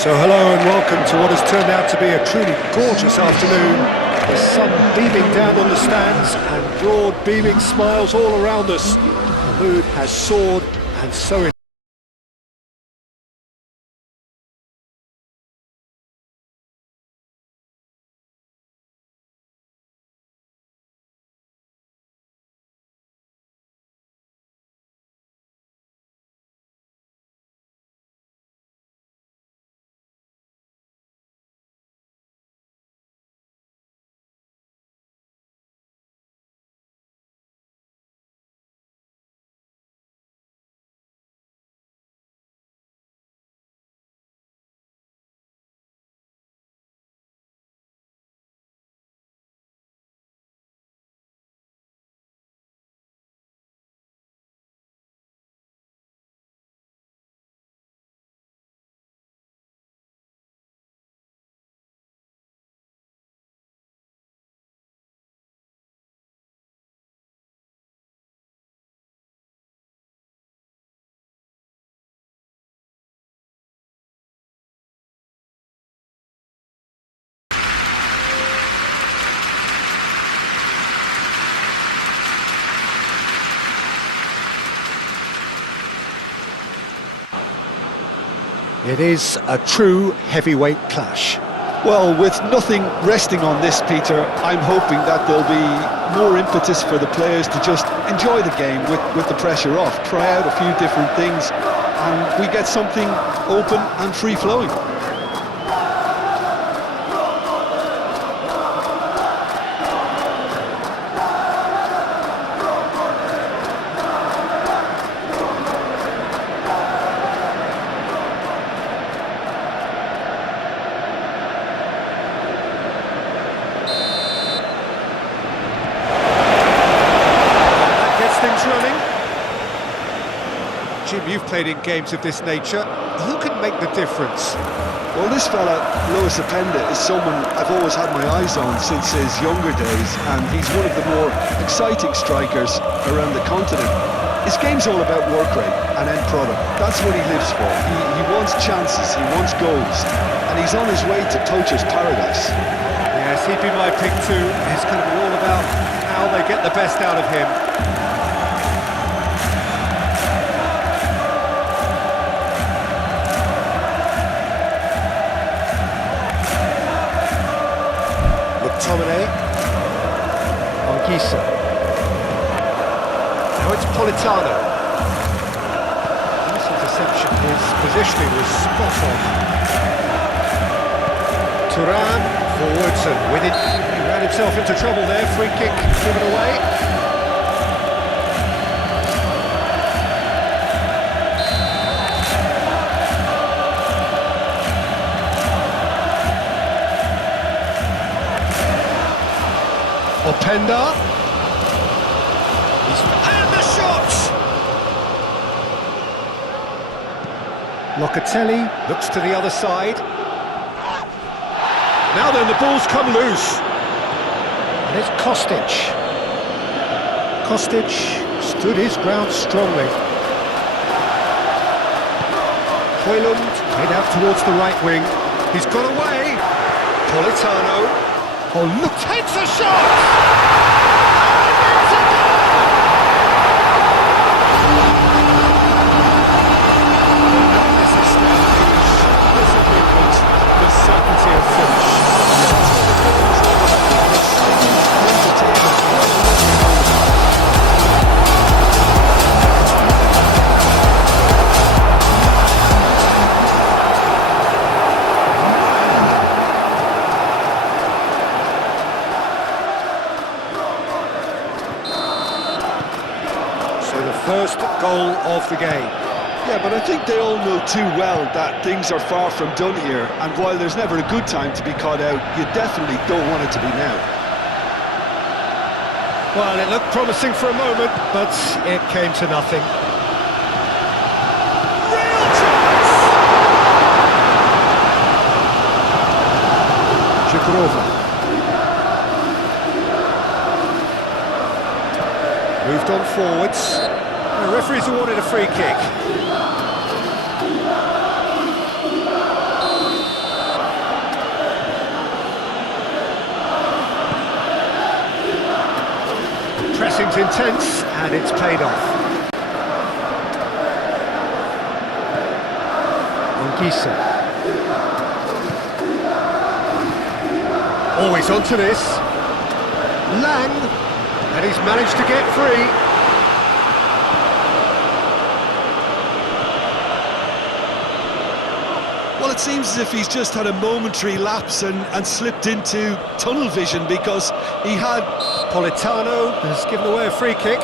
So hello and welcome to what has turned out to be a truly gorgeous afternoon. The sun beaming down on the stands and broad beaming smiles all around us. The mood has soared and so it is a true heavyweight clash. Well, with nothing resting on this, Peter, I'm hoping that there'll be more impetus for the players to just enjoy the game with the pressure off, try out a few different things, and we get something open and free-flowing. Running. Jim, you've played in games of this nature. Who can make the difference? Well, this fella, Luis Openda, is someone I've always had my eyes on since his younger days, and he's one of the more exciting strikers around the continent. His game's all about work rate and end product. That's what he lives for. He wants chances, he wants goals, and he's on his way to poacher's paradise. Yes, he'd be my pick too. It's going to be all about how they get the best out of him. McTominay, Anguissa. Now it's Politano. Nice interception, his positioning was spot on. Turan forwards and with it, he ran himself into trouble there, free kick given away. Openda. And the shot! Locatelli looks to the other side. Now then, the ball's come loose. And it's Kostic. Kostic stood his ground strongly. Højlund played out towards the right wing. He's got away. Politano. Oh, look, takes a shot! First goal of the game. Yeah, but I think they all know too well that things are far from done here, and while there's never a good time to be caught out, you definitely don't want it to be now. Well, it looked promising for a moment, but it came to nothing. Real chance! Chukurova. Moved on forwards. The referee's awarded a free kick. intense, and it's paid off. Anguissa. Always onto this. Lang, and he's managed to get free. Well, it seems as if he's just had a momentary lapse and slipped into tunnel vision, because he had... Politano has given away a free kick.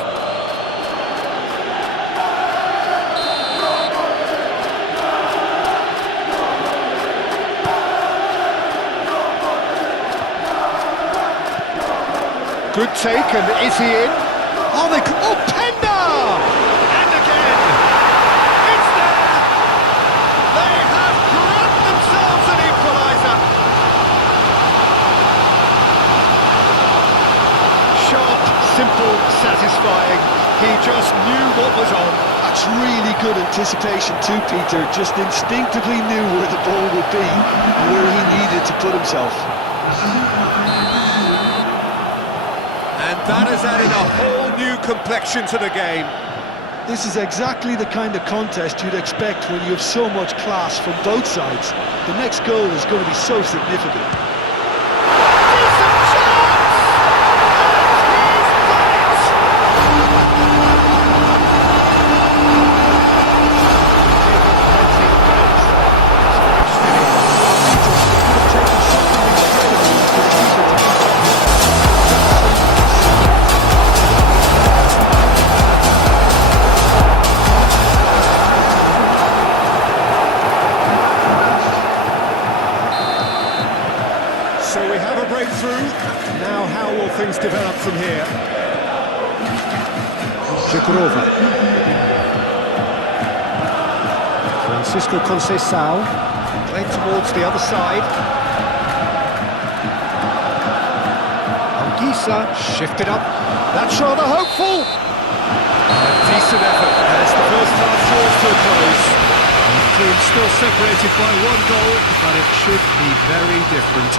Good take, and is he in? Oh, Penda! And again! It's there! They have grabbed themselves an equaliser! Sharp, simple, satisfying. He just knew what was on. That's really good anticipation too, Peter. Just instinctively knew where the ball would be and where he needed to put himself. And that has added a whole new complexion to the game. This is exactly the kind of contest you'd expect when you have so much class from both sides. The next goal is going to be so significant. So we have a breakthrough. Now how will things develop from here? Gigrova. Francisco Conceição. Played towards the other side. Anguissa shifted up. That's rather hopeful. A decent effort as the first half draws to a close. The team still separated by one goal, but it should be very different.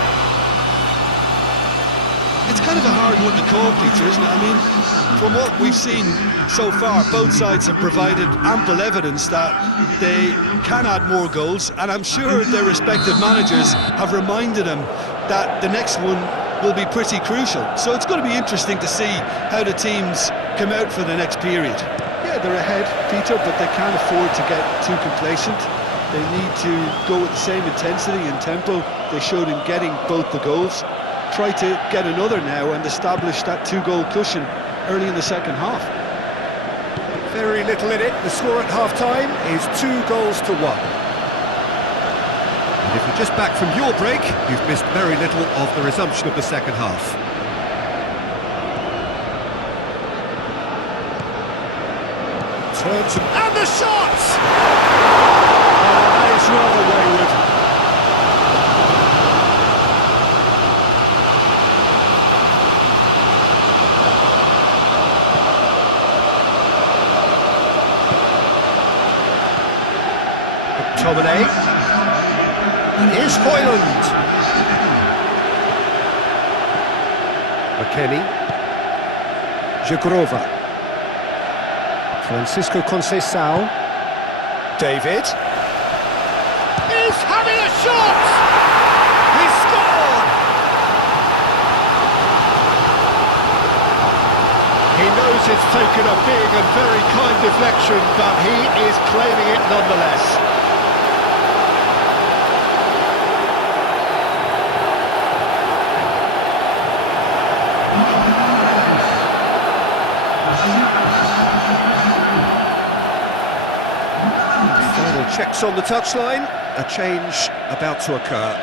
It's kind of a hard one to call, Peter, isn't it? I mean, from what we've seen so far, both sides have provided ample evidence that they can add more goals, and I'm sure their respective managers have reminded them that the next one will be pretty crucial. So it's going to be interesting to see how the teams come out for the next period. Yeah, they're ahead, Peter, but they can't afford to get too complacent. They need to go with the same intensity and tempo they showed in getting both the goals. Try to get another now and establish that two-goal cushion early in the second half. Very little in it. The score at half-time is 2-1. And if you're just back from your break, you've missed very little of the resumption of the second half. Turns and the shot! Oh, that is rather wayward. McTominay. And here's Højlund. McKennie. Gigrova. Francisco Conceição. David. He's having a shot! He's scored! He knows it's taken a big and very kind deflection, but he is claiming it nonetheless. Final checks on the touchline, a change about to occur.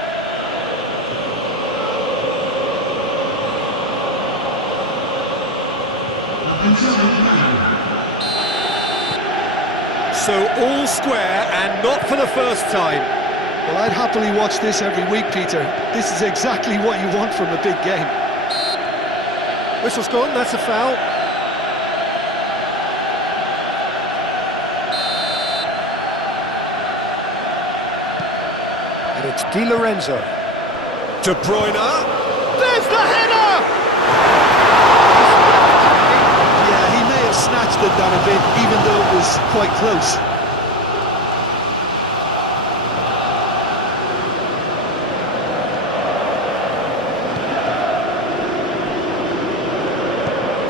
So all square, and not for the first time. Well, I'd happily watch this every week, Peter. This is exactly what you want from a big game. Whistle's gone, that's a foul. And it's Di Lorenzo. De Bruyne. There's the header! Yeah, snatched at that a bit, even though it was quite close.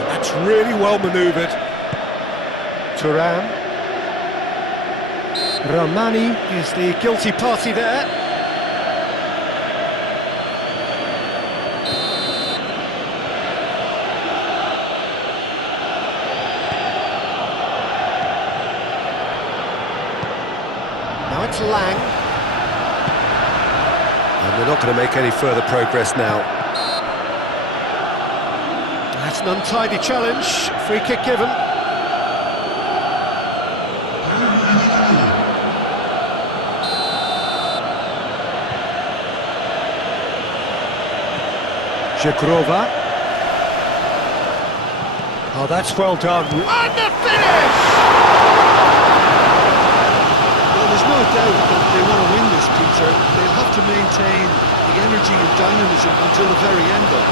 That's really well manoeuvred. Thuram. Romani is the guilty party there. Now it's Lang. And they're not going to make any further progress now. That's an untidy challenge. Free kick given. Jagrova. Oh, that's well done. And the finish! Well, there's no doubt that they want to win this, Peter. They'll have to maintain the energy and dynamism until the very end, though.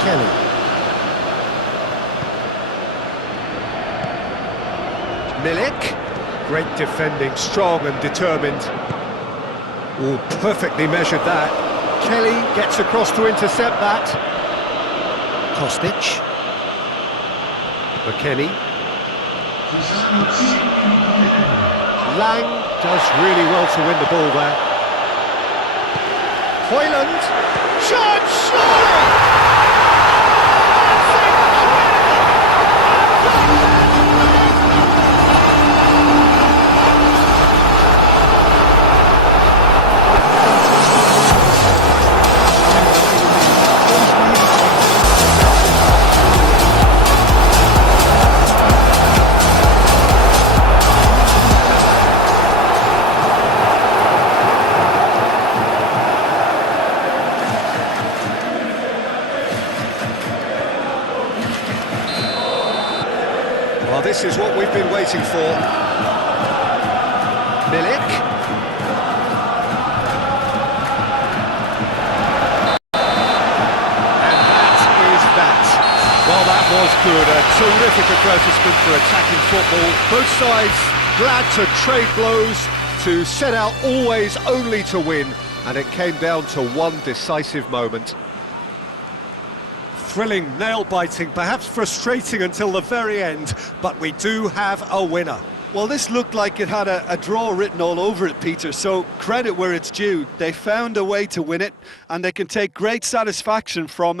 Kelly. Milik. Great defending, strong and determined. Oh, perfectly measured that. Kelly gets across to intercept that. Kostic. McKennie. Lang does really well to win the ball there. Hoyland. Chance, surely! Well, this is what we've been waiting for. Milik. And that is that. Well, that was good. A terrific advertisement for attacking football. Both sides glad to trade blows, to set out always only to win. And it came down to one decisive moment. Thrilling, nail-biting, perhaps frustrating until the very end, but we do have a winner. Well, this looked like it had a draw written all over it, Peter, so credit where it's due. They found a way to win it, and they can take great satisfaction from